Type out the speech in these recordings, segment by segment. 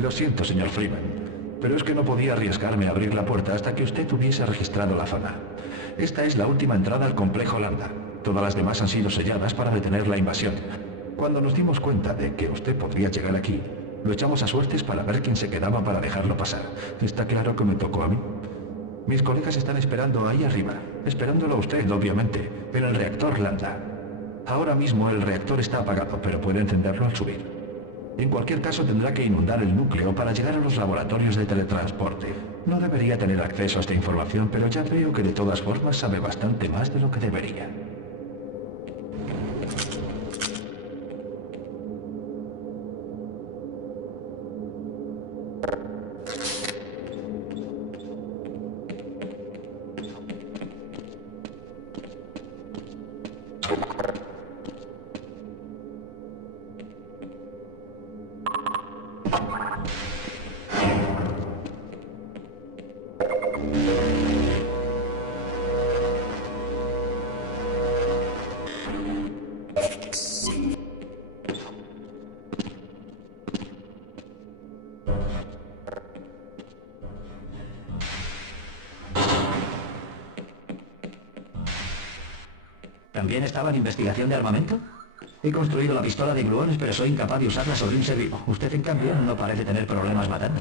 Lo siento, señor Freeman, pero es que no podía arriesgarme a abrir la puerta hasta que usted hubiese registrado la zona. Esta es la última entrada al complejo Lambda. Todas las demás han sido selladas para detener la invasión. Cuando nos dimos cuenta de que usted podría llegar aquí, lo echamos a suertes para ver quién se quedaba para dejarlo pasar. ¿Está claro que me tocó a mí? Mis colegas están esperando ahí arriba, esperándolo a usted, obviamente, en el reactor Lambda. Ahora mismo el reactor está apagado, pero puede encenderlo al subir. En cualquier caso tendrá que inundar el núcleo para llegar a los laboratorios de teletransporte. No debería tener acceso a esta información, pero ya veo que de todas formas sabe bastante más de lo que debería. ¿También estaba en investigación de armamento? He construido la pistola de gluones, pero soy incapaz de usarla sobre un ser vivo. Usted, en cambio, no parece tener problemas matando.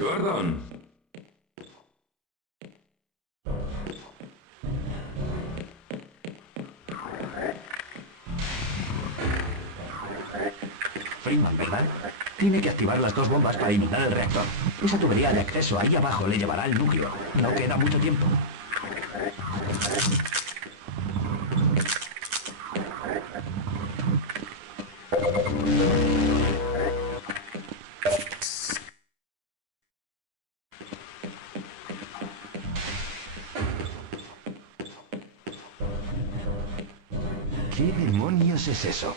Gordon. Freeman, ¿verdad? Tiene que activar las dos bombas para inundar el reactor. Esa tubería de acceso ahí abajo le llevará al núcleo. No queda mucho tiempo. ¿Qué demonios es eso?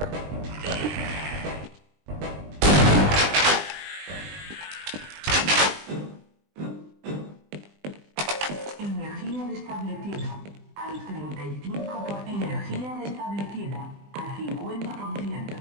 Energía establecida al 35%. Energía establecida al 50%.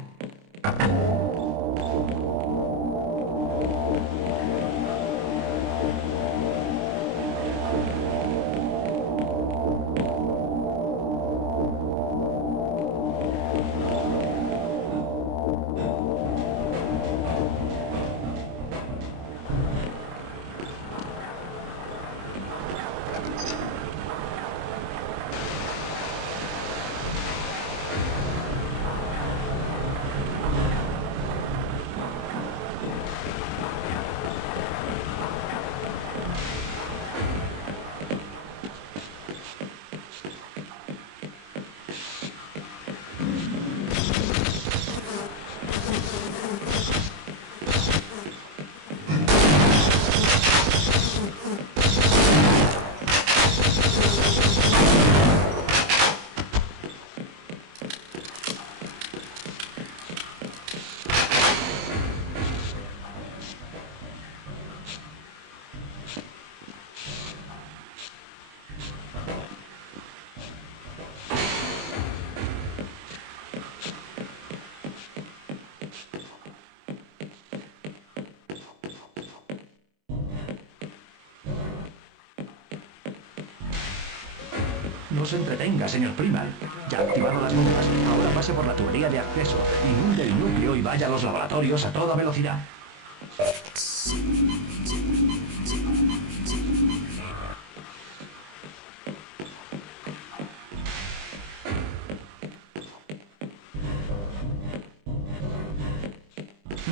No se entretenga, señor Primal. Ya ha activado las bombas. Ahora pase por la tubería de acceso, inunde el núcleo y vaya a los laboratorios a toda velocidad.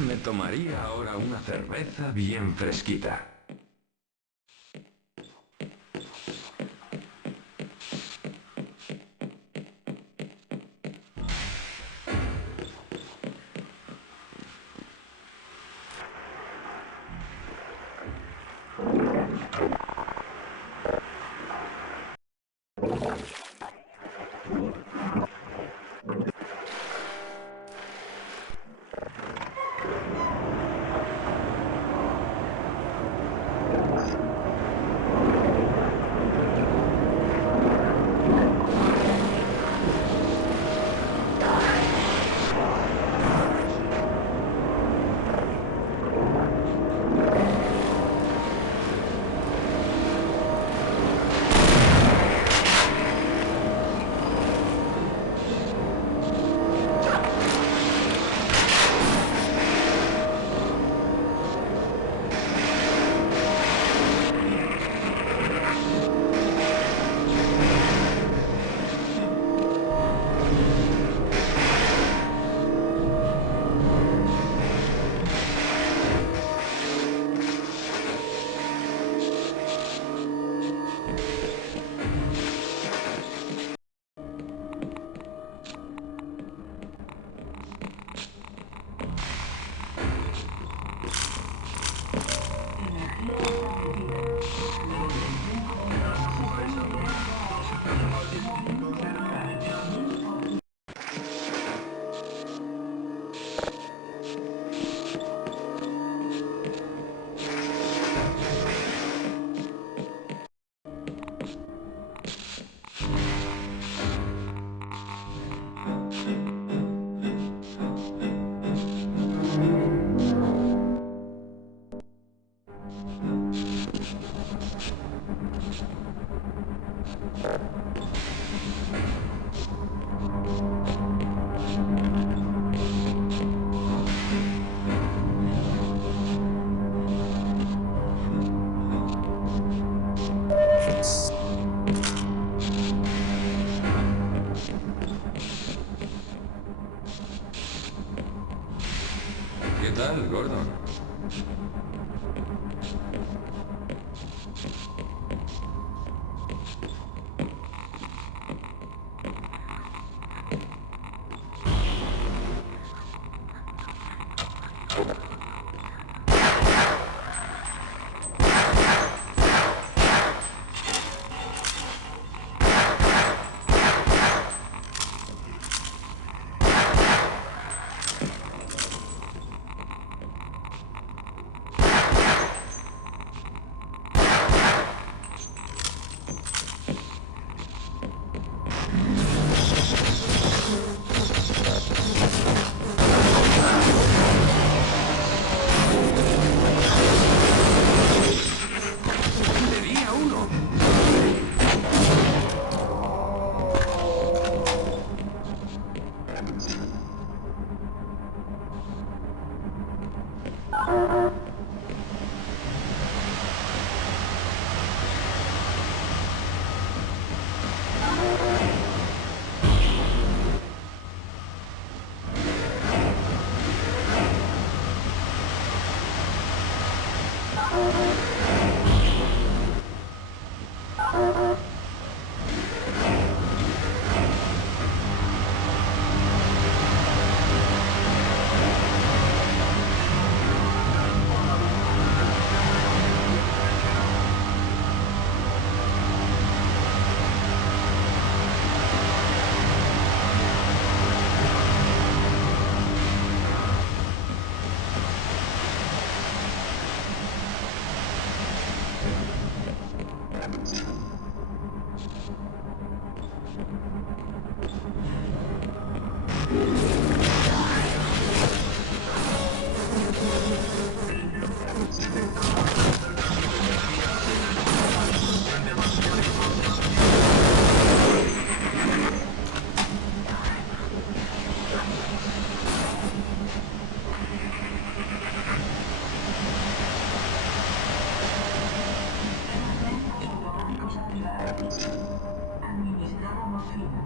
Me tomaría ahora una cerveza bien fresquita. ¿Qué tal, Gordon? Administrada morfina.